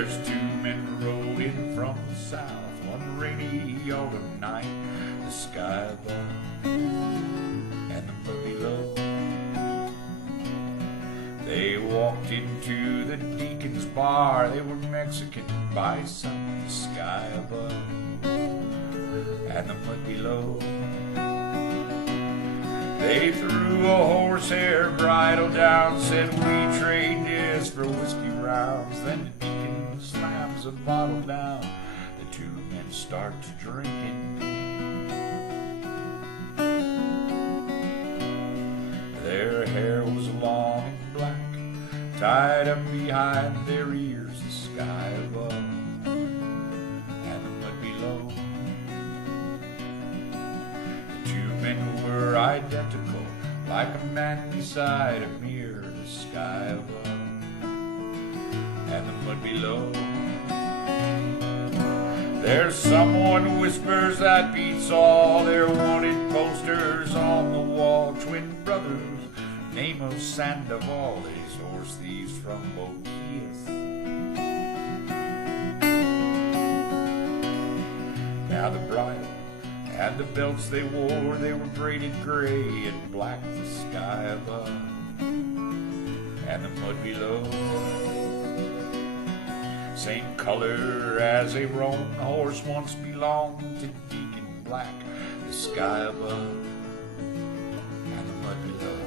There's two men rode in from the south one rainy autumn night. The sky above and the mud below. They walked into the deacon's bar. They were Mexican by sun. The sky above and the mud below. They threw a horsehair bridle down, said we trade this for whiskey rounds. Then the deacon slams a bottle down. The two men start to drinking. Their hair was long and black, tied up behind their ears. The sky above and the mud below. Were identical, like a man beside a mirror. The sky above and the mud below. There's someone whispers that beats all their wanted posters on the wall. Twin brothers, name of Sandoval. These horse thieves from Boquias. Now the bridle and the belts they wore, they were braided gray and black. The sky above and the mud below. Same color as a roan horse once belonged to Deacon Black. The sky above and the mud below.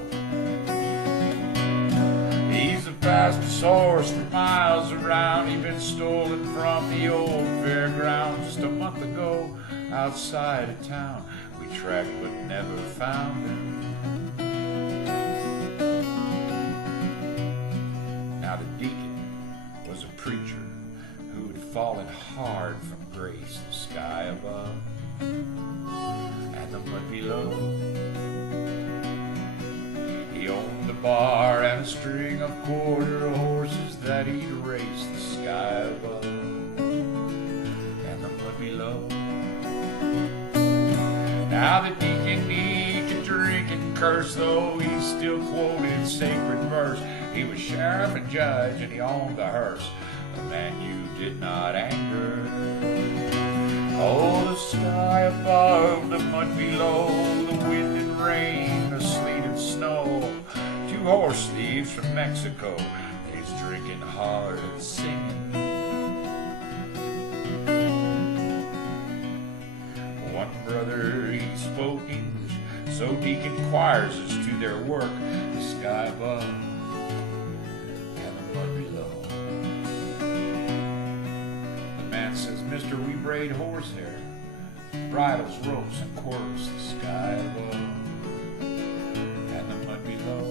He's the fastest horse for miles around. He'd been stolen from the old fairground just a month ago. Outside of town, we tracked but never found him. Now the deacon was a preacher who had fallen hard from grace. The sky above and the mud below. He owned a bar and a string of quarter horses that he'd race. The sky above and the mud below. Now the deacon he could drink and curse, though he still quoted sacred verse. He was sheriff and judge and he owned the hearse, a man you did not anger. Oh, the sky above, the mud below, the wind and rain, the sleet and snow. Two horse thieves from Mexico, he's drinking hard and singing. One brother, he spoke English, so deacon choirs us to their work. The sky above and the mud below. The man says, Mister, we braid horsehair, bridles, ropes, and quirks. The sky above and the mud below.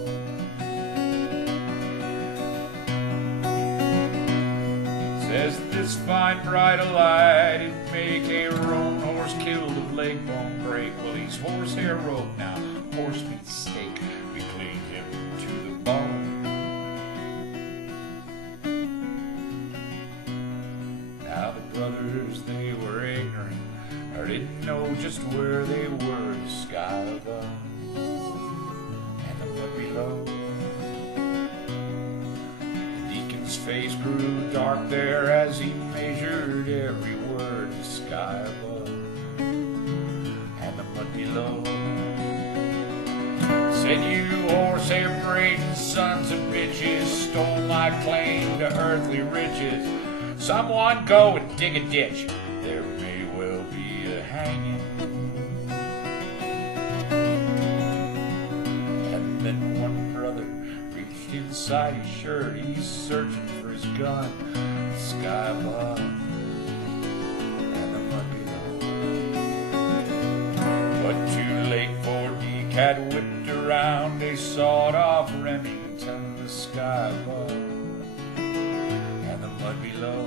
Says this fine bridle I'd make a roan horse killed of leg bone break. Well, he's horsehair rope now, horse meat steak. We cleaned him to the bone. Now the brothers, they were ignorant, or didn't know just where they were. The sky above and the mud below. His face grew dark there as he measured every word. The sky above and the mud below. Said, you horsehair braiding sons of bitches stole my claim to earthly riches. Someone go and dig a ditch. There may well be a hanging. And then one brother reached inside his shirt. He's searching for his gun. The sky above and the mud below. But too late, for Deke had whipped around a sawed-off Remington. The sky above and the mud below.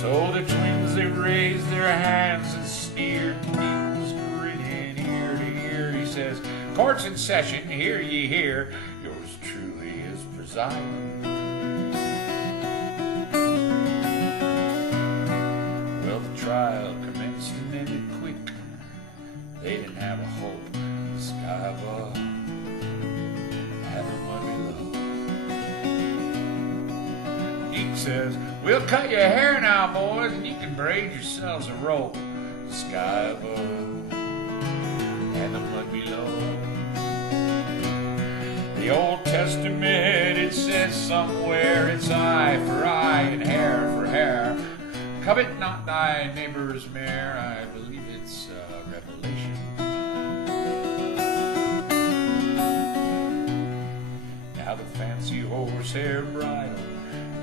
So the twins, they raised their hands and sneered. Deke was grinning ear to ear. He says, court's in session, hear ye hear. Yours truly is presiding. Well, the trial commenced and ended quick. They didn't have a hope. The sky above and the mud below. He says, we'll cut your hair now, boys, and you can braid yourselves a rope. The sky above and the mud below. The Old Testament, it says somewhere, it's eye for eye and hair for hair. Covet not thy neighbor's mare. I believe it's Revelation. Now the fancy horsehair bridle,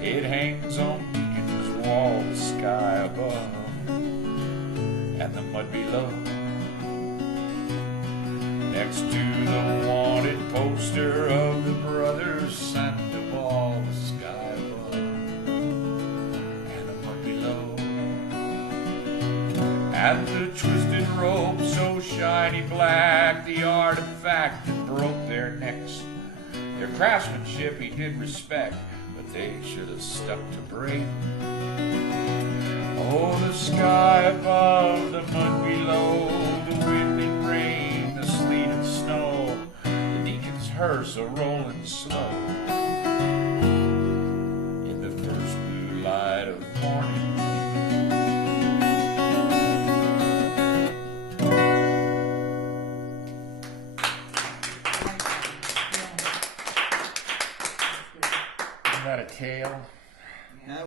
it hangs on Deacon's wall. The sky above and the mud below. Next to the wanted poster of the brothers Sandoval. The sky above and the mud below. And the twisted rope so shiny black, the artifact that broke their necks. Their craftsmanship he did respect, but they should have stuck to braid. Oh, the sky above, the mud below, the wind and rain, the sleet and snow, the deacon's hearse a-rolling slow in the first blue light of morning. Isn't that a tale?